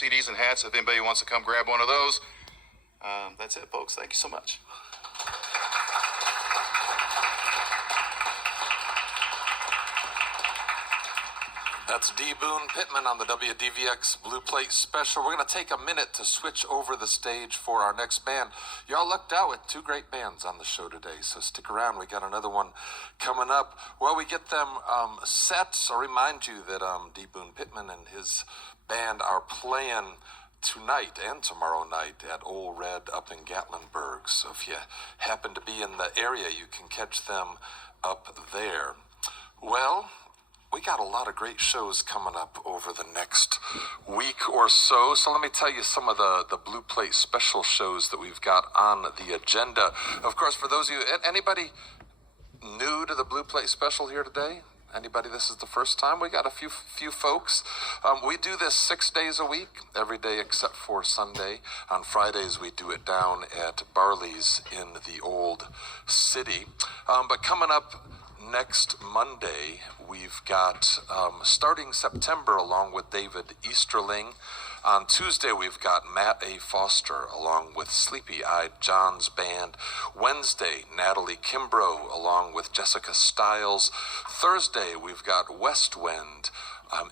CDs and hats if anybody wants to come grab one of those. That's it, folks. Thank you so much. That's D. Boone Pittman on the WDVX Blue Plate Special. We're going to take a minute to switch over the stage for our next band. Y'all lucked out with two great bands on the show today, so stick around. We got another one coming up. While we get them set, I'll remind you that D. Boone Pittman and his band are playing tonight and tomorrow night at Old Red up in Gatlinburg. So if you happen to be in the area, you can catch them up there. Well, we got a lot of great shows coming up over the next week or so. So let me tell you some of the Blue Plate Special shows that we've got on the agenda. Of course, for those of you, anybody new to the Blue Plate Special here today? Anybody, this is the first time? We got a few folks. We do this 6 days a week, every day except for Sunday. On Fridays, we do it down at Barley's in the Old City. But coming up next Monday, we've got, starting September, along with David Easterling. On Tuesday, we've got Matt A. Foster, along with Sleepy Eyed John's band. Wednesday, Natalie Kimbrough, along with Jessica Stiles. Thursday, we've got West Wind.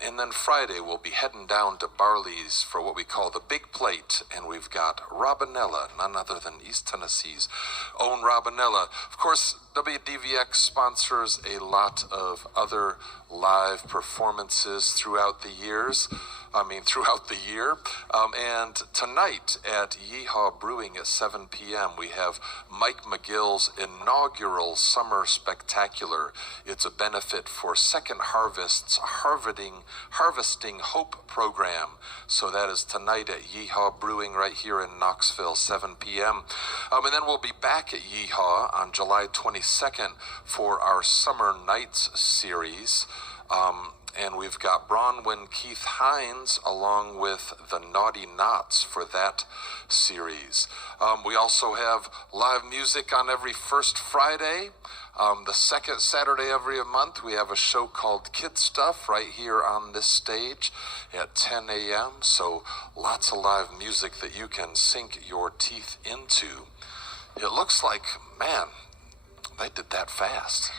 And then Friday, we'll be heading down to Barley's for what we call the Big Plate, and we've got Robinella, none other than East Tennessee's own Robinella. Of course, WDVX sponsors a lot of other live performances throughout the year. And tonight at Yeehaw Brewing at 7 p.m., we have Mike McGill's inaugural Summer Spectacular. It's a benefit for Second Harvest's Harvesting Hope program. So that is tonight at Yeehaw Brewing right here in Knoxville, 7 p.m. And then we'll be back at Yeehaw on July 22nd for our Summer Nights series. And we've got Bronwyn Keith Hines along with the Naughty Knots for that series. We also have live music on every first Friday. The second Saturday every month, we have a show called Kid Stuff right here on this stage at 10 a.m. So lots of live music that you can sink your teeth into. It looks like, man, they did that fast.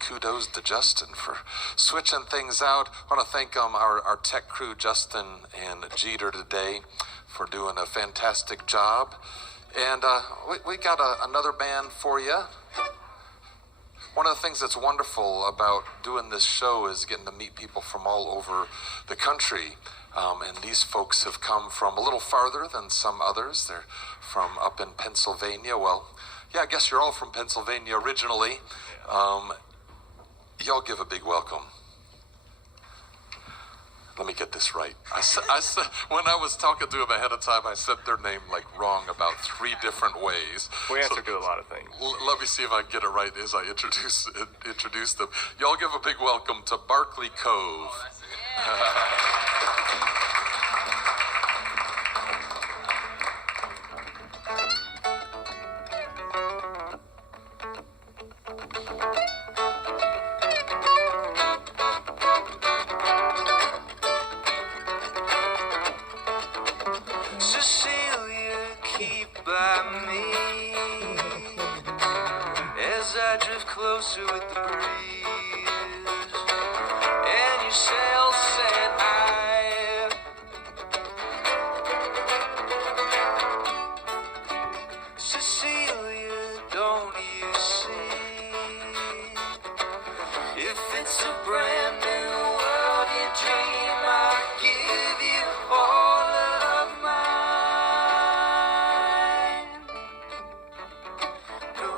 Kudos to Justin for switching things out. I want to thank our tech crew, Justin and Jeter, today for doing a fantastic job. And we got another band for you. One of the things that's wonderful about doing this show is getting to meet people from all over the country. And these folks have come from a little farther than some others. They're from up in Pennsylvania. Well, yeah, I guess you're all from Pennsylvania originally. Y'all give a big welcome. Let me get this right. I said, when I was talking to them ahead of time, I said their name like wrong about 3 different ways. We have to do a lot of things. Let me see if I can get it right as I introduce them. Y'all give a big welcome to Barkley Cove. Closer with the breeze, and your sails set high. Cecilia, don't you see? If it's a brand new world you dream, I'll give you all of mine. No.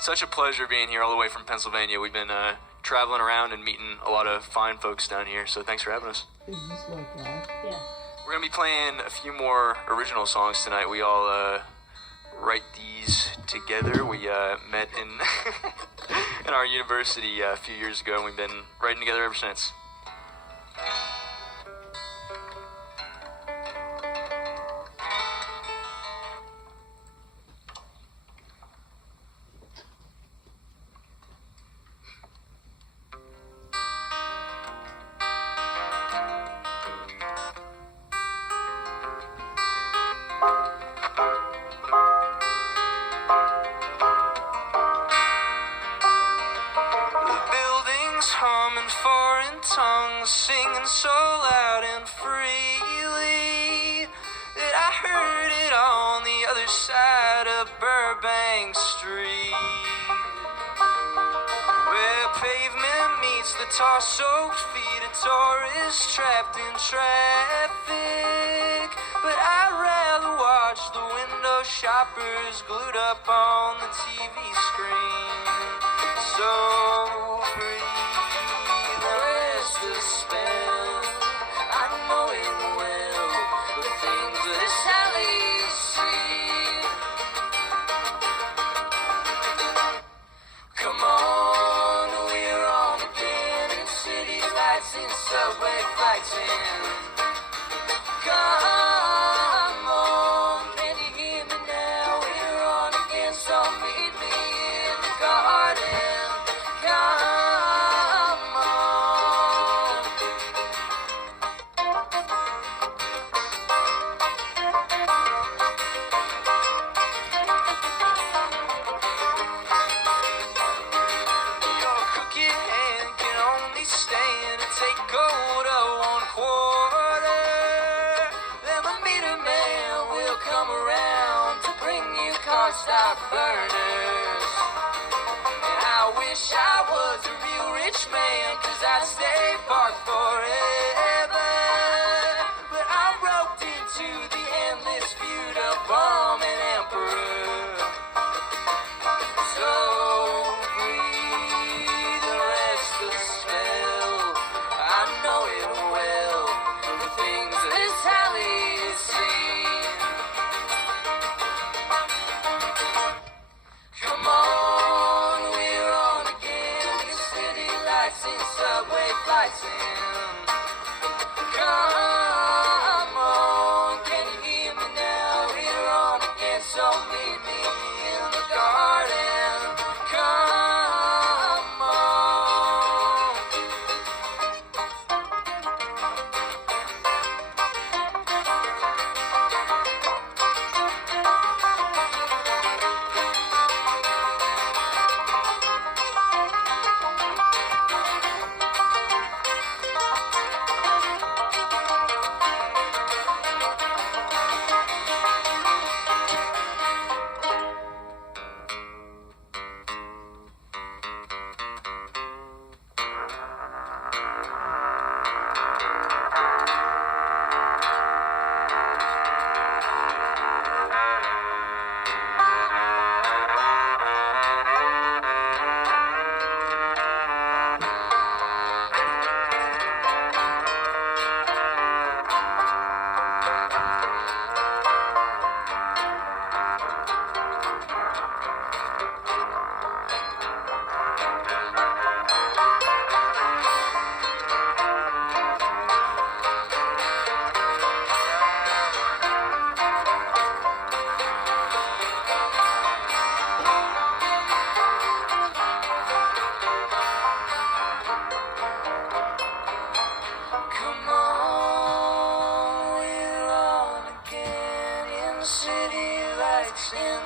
Such a pleasure being here all the way from Pennsylvania. We've been traveling around and meeting a lot of fine folks down here, so thanks for having us. Is this my guy? Yeah. We're gonna be playing a few more original songs tonight. We all write these together. We met in in our university a few years ago, and we've been writing together ever since. Singing so loud and freely that I heard it on the other side of Burbank Street, where pavement meets the tar-soaked feet of tourists trapped in traffic. But I'd rather watch the window shoppers glued up on the TV screen. So free. The spell, I know it well, the things that Sally's seen. Come on, we're on again in city lights, in subway flights, in. Come on, can you hear me now? We're on again, so meet me in the garden. Come. Stop burners. And I wish I was a real rich man, 'cause I'd stay parked forever. But I'm roped into the endless feud of bomb and emperor. So breathe the rest of the spell. I know it well, the things that Sally has seen. Come on, we're on again. The city lights in, subway flights in. Come on, can you hear me now? We're on again, so meet me in the garden. Come on.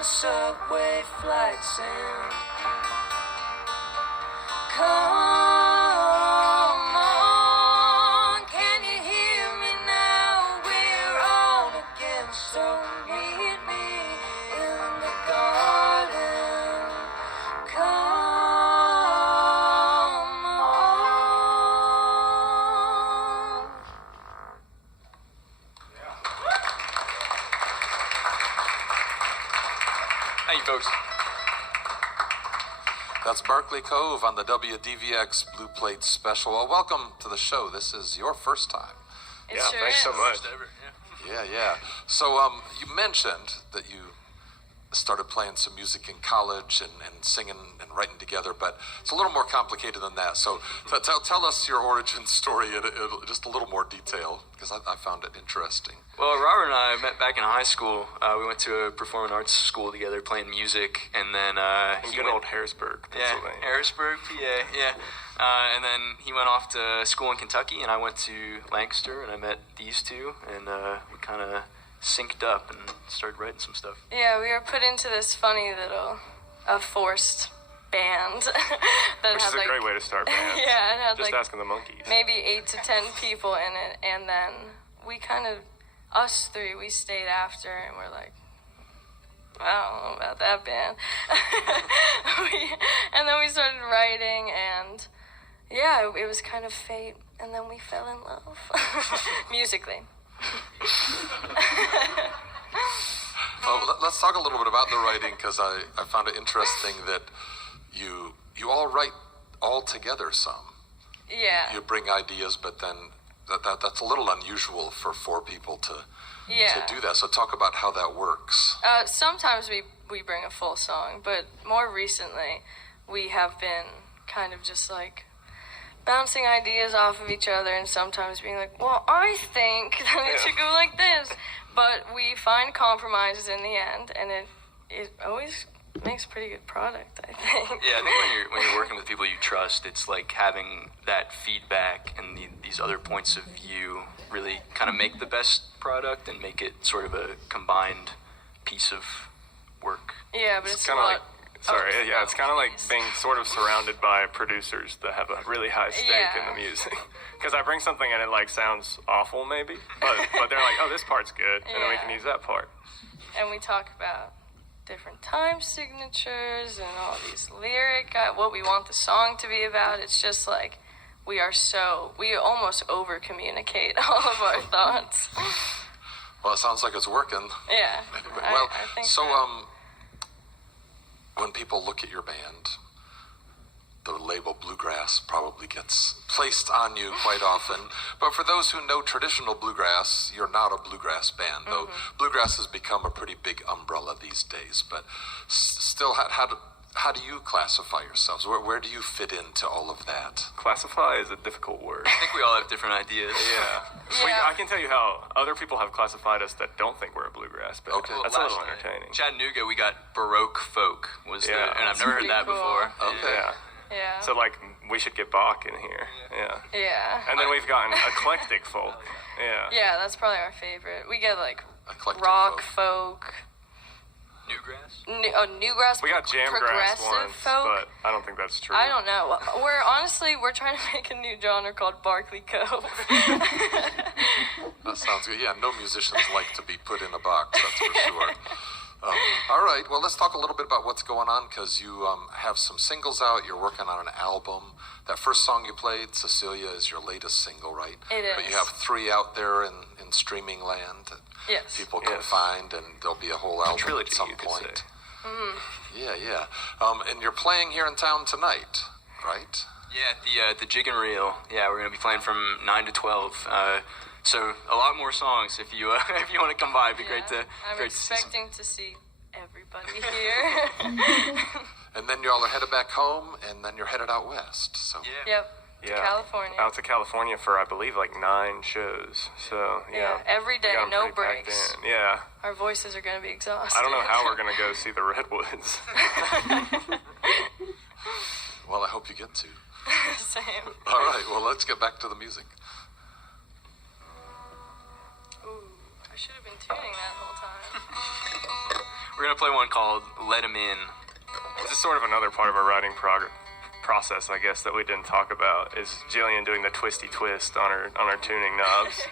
Subway flights in. Come on, can you hear me now? We're on again, so meet me in the garden. Come on. Thank you, folks. That's Barkley Cove on the WDVX Blue Plate Special. Well, welcome to the show. This is your first time. Yeah, thanks so much. Yeah. So, you mentioned that you started playing some music in college and singing and writing together, but it's a little more complicated than that. So tell us your origin story in just a little more detail, because I found it interesting. Well, Robert and I met back in high school. We went to a performing arts school together, playing music, and then In good old Harrisburg, Pennsylvania. Yeah, Harrisburg, PA, yeah. And then he went off to school in Kentucky, and I went to Lancaster, and I met these two, and we kind of synced up and started writing some stuff. Yeah, we were put into this funny little, forced band that Which had is a like, great way to start bands. yeah, it had Just like asking the monkeys. maybe 8 to 10 people in it, and then we kind of, us three, we stayed after, and we're like, I don't know about that band. And then we started writing, and yeah, it was kind of fate, and then we fell in love musically. Well, let's talk a little bit about the writing, because I found it interesting that you all write all together some. Yeah. You bring ideas, but then that's a little unusual for 4 people to do that. So talk about how that works. Sometimes we bring a full song, but more recently we have been kind of just like bouncing ideas off of each other, and sometimes being like, well, I think that it should go like this. But we find compromises in the end, and it always makes a pretty good product, I think. Yeah, I think when you're working with people you trust, it's like having that feedback and these other points of view really kind of make the best product and make it sort of a combined piece of work. Yeah, but it's kind of a like, lot. sorry, Oh, yeah, it's kind of like please. being sort of surrounded by producers that have a really high stake in Yeah. the music. Because I bring something and it like sounds awful maybe, but they're like, oh, this part's good, and then we can Yeah. use that part. And we talk about different time signatures and all these what we want the song to be about. It's just like we almost over communicate all of our thoughts. Well, it sounds like it's working. Yeah. Well, I think so when people look at your band, the label bluegrass probably gets placed on you quite often. But for those who know traditional bluegrass, you're not a bluegrass band, though bluegrass has become a pretty big umbrella these days. But still, how do you classify yourselves? Where do you fit into all of that? Classify is a difficult word. I think we all have different ideas. Yeah. Yeah. I can tell you how other people have classified us that don't think we're a bluegrass band. Okay. That's a little Last night, entertaining. Chattanooga, we got Baroque folk and I've never heard pretty that cool. before. Okay. Yeah. Yeah. So like we should get Bach in here. Yeah. Yeah. And then we've gotten eclectic folk. Yeah. Yeah, that's probably our favorite. We get like Eclectic rock, folk. folk, Newgrass? newgrass, We got jamgrass progressive once, folk. but I don't think that's true. I don't know. We're trying to make a new genre called Barkley Cove. That sounds good. Yeah, no musicians like to be put in a box, that's for sure. All right, well, let's talk a little bit about what's going on, because you have some singles out. You're working on an album. That first song you played, Cecilia, is your latest single, right? It But you is. have 3 out there in streaming land that Yes. people can Yes. find, and there'll be a whole album trilogy, at some you could point. say. Yeah. And you're playing here in town tonight, right? Yeah, at the Jig and Reel. Yeah, we're gonna be playing from 9 to 12. So a lot more songs. If you if you want to come by, it'd be great to. I'm great to see some- expecting to see everybody here. And then y'all are headed back home, and then you're headed out west. So Yep. To Yeah. California. Out to California for I believe like 9 shows. So Yeah, every we day, got 'em no pretty packed breaks. in. Yeah. Our voices are gonna be exhausted. I don't know how we're gonna go see the Redwoods. well, I hope you get to. Same. All right, well, let's get back to the music. Ooh, I should have been tuning that whole time. We're gonna play one called "Let 'Em In." This is sort of another part of our writing process, I guess, that we didn't talk about, is Jillian doing the twisty twist on her tuning knobs.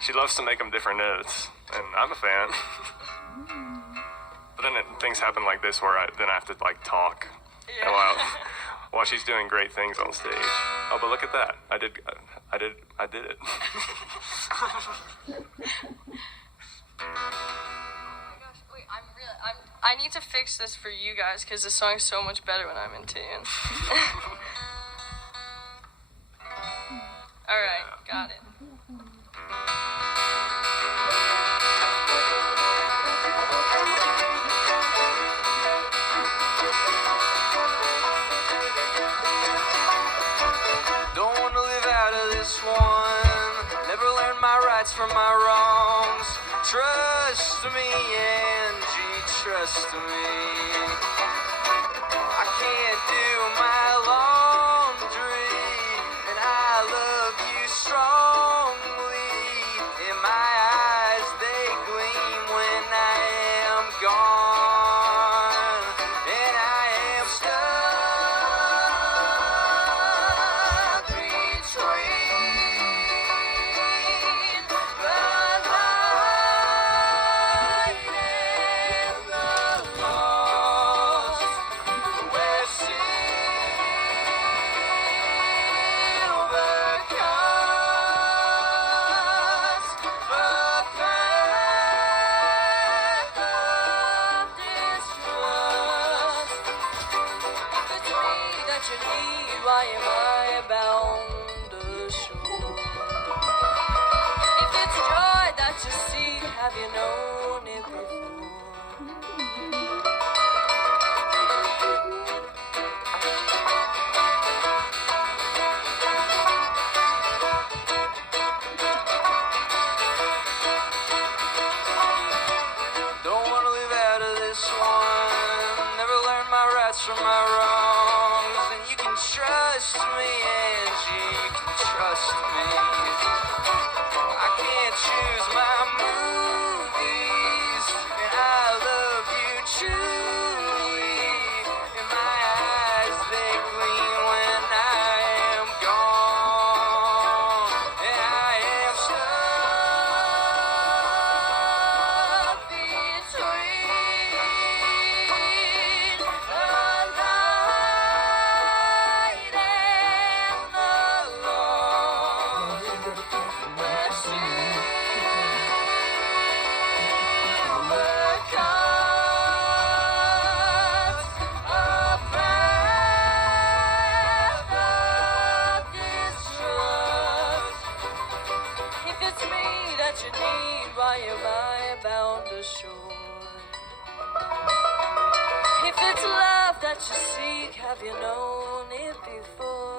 She loves to make them different notes, and I'm a fan. But then things happen like this where I have to like talk Yeah. while she's doing great things on stage. Oh, but look at that! I did it. Oh my gosh! Wait, I need to fix this for you guys because the song's so much better when I'm in tune. Alright, got it. Don't wanna live out of this one. Never learned my rights from my wrongs. Trust me, Angie, trust me. I can't do my laundry, and I love you strongly. In my eyes, they gleam when I am gone, and I am stuck between the light and the lost, where silver cuts the path of distrust. If it's me that you need, why am I bound to shore? If it's joy that you seek, have you known it before? Don't wanna live out of this one. Never learned my rights from my wrongs. And you can trust me, Angie, you can trust me. I can't choose my movies, and I love you truly. In my eyes, they gleam when I am gone, and I am stuck between the light and the lost, where silver cuts a path of distrust. If it's me that you need, why am I bound to shore? If it's love that you seek, have you known it before?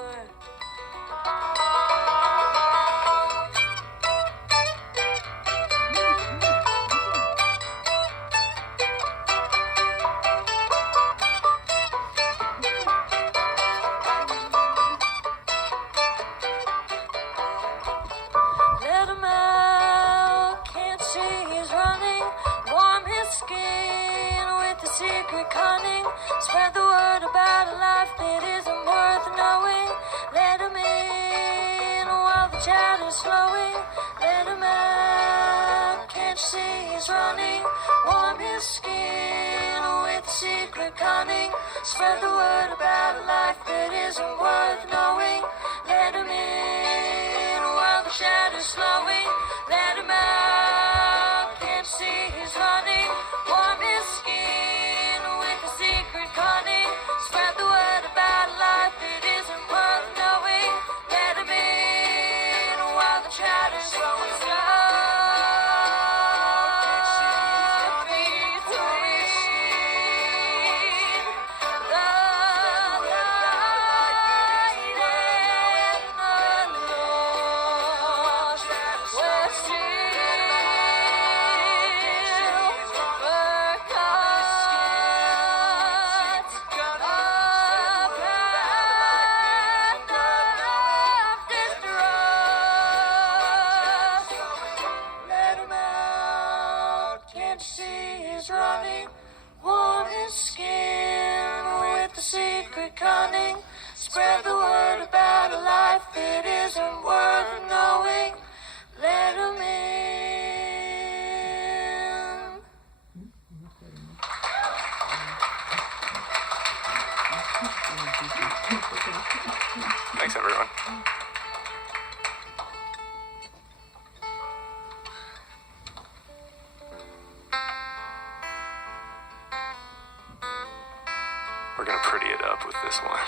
Let him out, can't see he's running. Warm his skin with the secret cunning. Spread the word about a life that isn't worth knowing. Let him in while the chatter's slowing. Let him out, can't see he's running. Warm his skin with the secret cunning. Spread the word about a life that isn't worth knowing. Let him in while the shadow's slowing. Let him out, can't see he's running. Warm his skin with a secret cunning. Spread the word about a life that isn't worth knowing. Let him in while the shadow's slowing. Running, warm his skin with the secret cunning. Spread the word about a life that isn't worth knowing. Let him in. Thanks, everyone. we're gonna pretty it up with this one.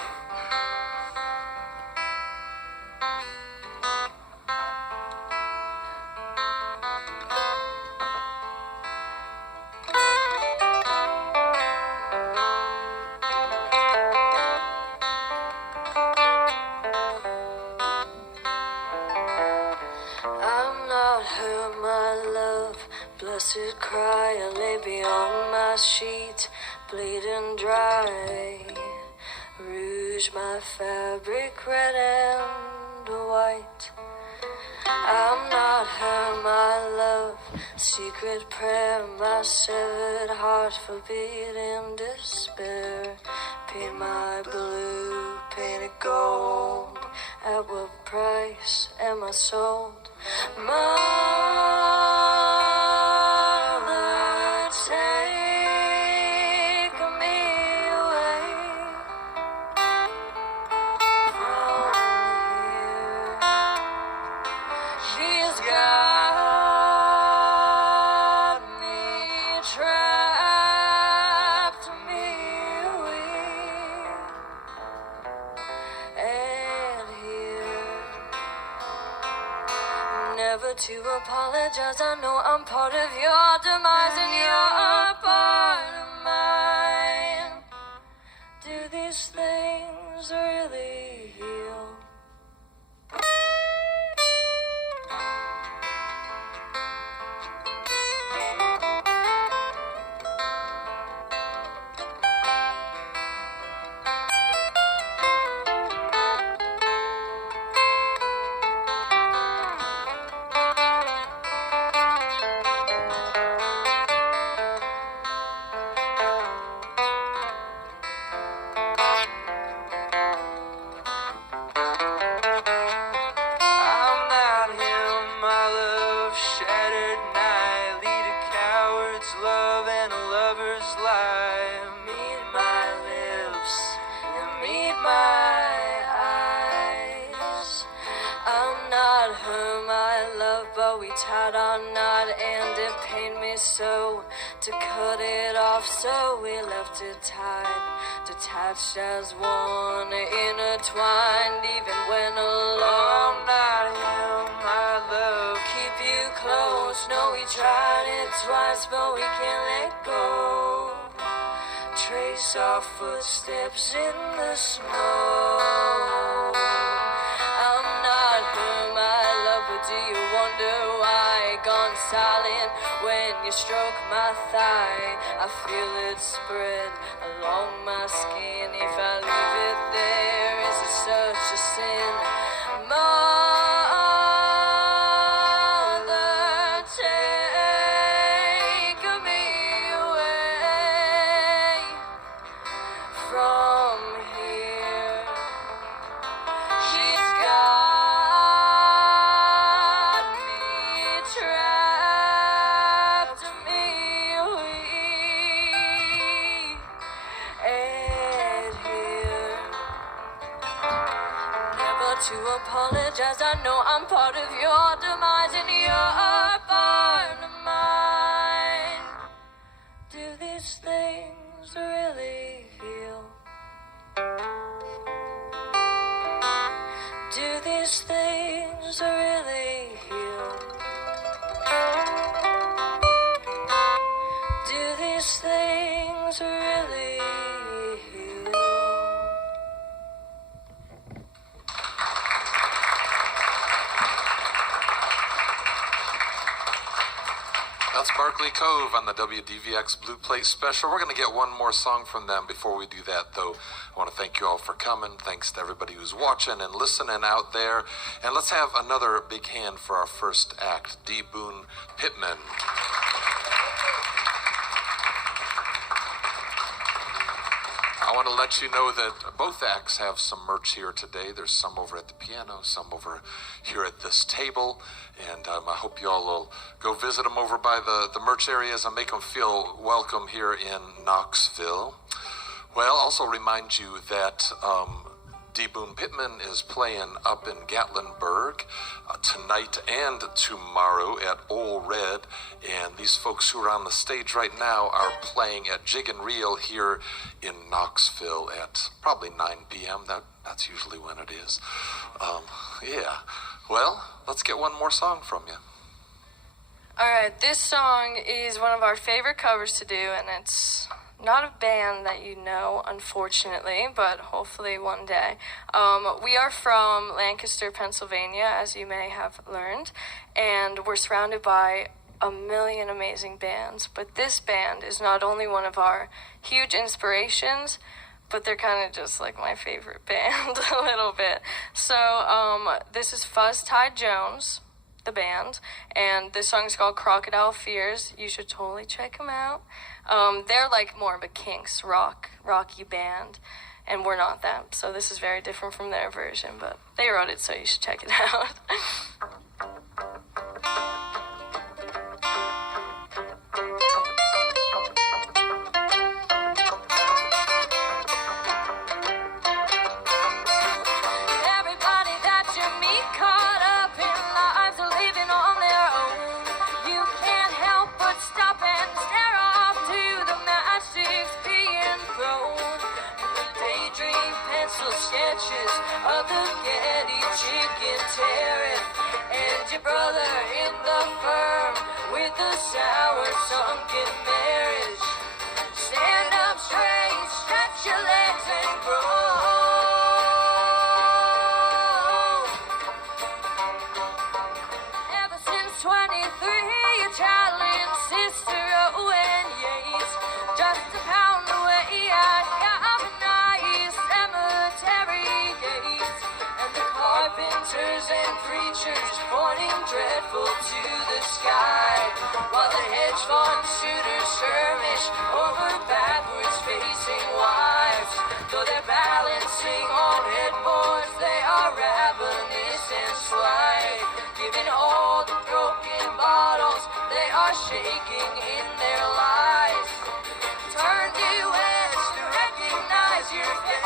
I'm not her, my love. Blessed cry, I lay beyond my sheet, bleeding dry. Rouge my fabric, red and white. I'm not her, my love. Secret prayer, my severed heart, forbidden despair. Paint my blue, paint it gold. At what price am I sold? Mother, take me away from here. She's got me trapped, me weak and here. Never to apologize, I know I'm part of your demise and you're part of mine. Do these things really heal? I'm not him, my love, shattered night, lead a coward's love and a lover's lie. Meet my lips and meet my eyes. I'm not her, my love, but we tied our knot and it pained me so to cut it off, so we left it tied, detached as one, intertwined even when alone. I'm not him, my love, keep you close. No, we tried it twice, but we can't let go. Trace our footsteps in the snow. I'm not her, my love, but do you wonder why? Gone silent when you stroke my thigh. I feel it spread along my skin. If I leave it there, is it such a sin? Mother, take me away from here. She's got me trapped, me weak and here. Never to apologize, I know I'm part of your demise and you're part of mine. Do these things really heal? Do these things really heal? Do these things really heal? That's Barkley Cove on the WDVX Blue Plate Special. We're going to get one more song from them. Before we do that, though, I want to thank you all for coming. Thanks to everybody who's watching and listening out there. And let's have another big hand for our first act, D. Boone Pittman. I want to let you know that both acts have some merch here today. There's some over at the piano, some over here at this table, and I hope you all will go visit them over by the merch areas and make them feel welcome here in Knoxville. Well, I'll also remind you that D. Boone Pittman is playing up in Gatlinburg tonight and tomorrow at Ole Red. And these folks who are on the stage right now are playing at Jig and Reel here in Knoxville at probably 9 p.m. That's usually when it is. Yeah. Well, let's get one more song from you. Alright, this song is one of our favorite covers to do, and it's not a band that you know, unfortunately, but hopefully one day. We are from Lancaster, Pennsylvania, as you may have learned, and we're surrounded by a million amazing bands, but this band is not only one of our huge inspirations, but they're kind of just like my favorite band a little bit. So this is Fuzz Ty Jones, the band, and this song is called Crocodile Fears. You should totally check them out. They're like more of a Kinks rocky band, and we're not them, so this is very different from their version, but they wrote it, so you should check it out. Everybody that you meet caught up in lives of living on their own. You can't help but stop and stare off to the matchsticks being thrown. The daydream pencil sketches of the Getty chicken tearing, and your brother in the firm with the sour sunken marriage. Stand up straight, stretch your legs and grow. Ever since 23, your Italian sister Owen Yates, just a pound away at Galvanize Cemetery gates, and the carpenters and preachers pointing dreadful to the sky, while the hedge fund shooters skirmish over backwards facing wives. Though they're balancing on headboards, they are ravenous and sly, giving all the broken bottles they are shaking in their lies. Turn due west to recognize your fate.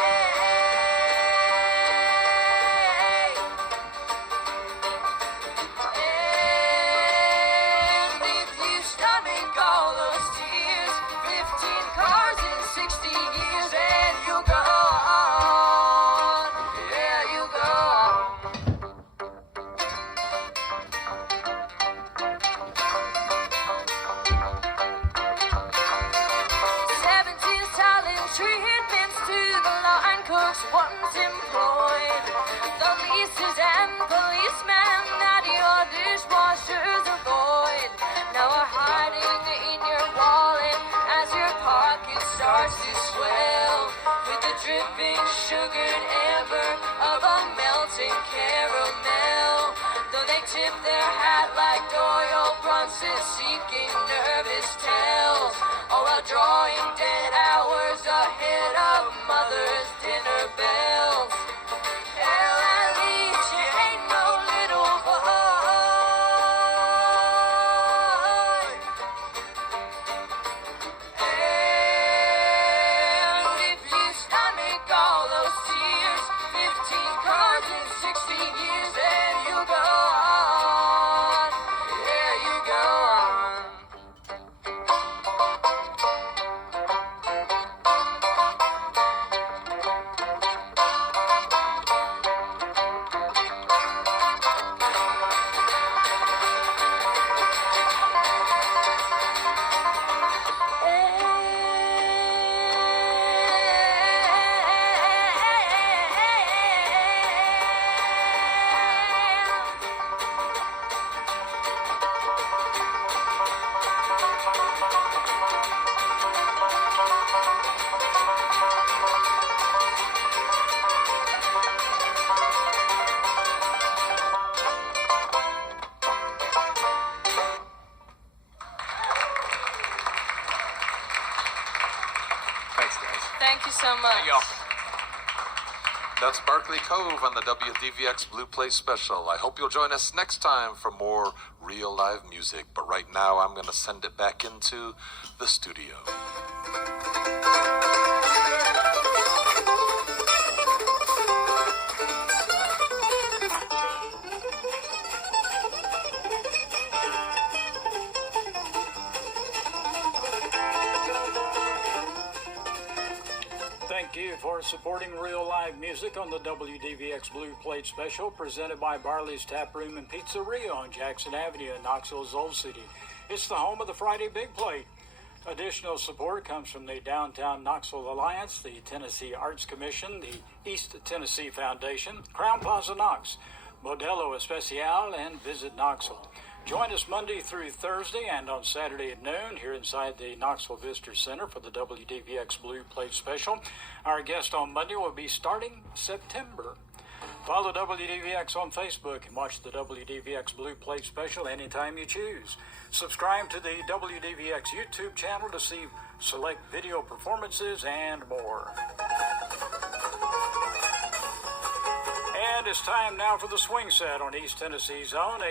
And if you stomach all those tears, 15 cars in 60 years, and you're gone. Yeah, you're gone. 17 silent treatments to the line cooks once employed. The leases and policemen that your dishwashers avoid now are hiding in your wallet as your pocket starts to swell with the dripping sugared amber of a melting caramel. Though they tip their hat like Doyle Brunson, seeking nervous tells, all while drawing dead hours ahead of mother's dinner bells. Hell, at least you ain't no little boy. And if you stomach all those tears, 15 cars in 60 years, and you're gone. Yeah, you're gone. Thanks, guys. Thank you so much. That's Barkley Cove on the WDVX Blue Play Special. I hope you'll join us next time for more real live music. But right now, I'm going to send it back into the studio. supporting real live music on the WDVX Blue Plate Special presented by Barley's Tap Room and Pizzeria on Jackson Avenue in Knoxville's Old City. It's the home of the Friday Big Plate. Additional support comes from the Downtown Knoxville Alliance, the Tennessee Arts Commission, the East Tennessee Foundation, Crown Plaza Knox, Modelo Especial, and Visit Knoxville. Join us Monday through Thursday and on Saturday at noon here inside the Knoxville Visitor Center for the WDVX Blue Plate Special. Our guest on Monday will be starting September. Follow WDVX on Facebook and watch the WDVX Blue Plate Special anytime you choose. Subscribe to the WDVX YouTube channel to see select video performances and more. And it's time now for the swing set on East Tennessee's own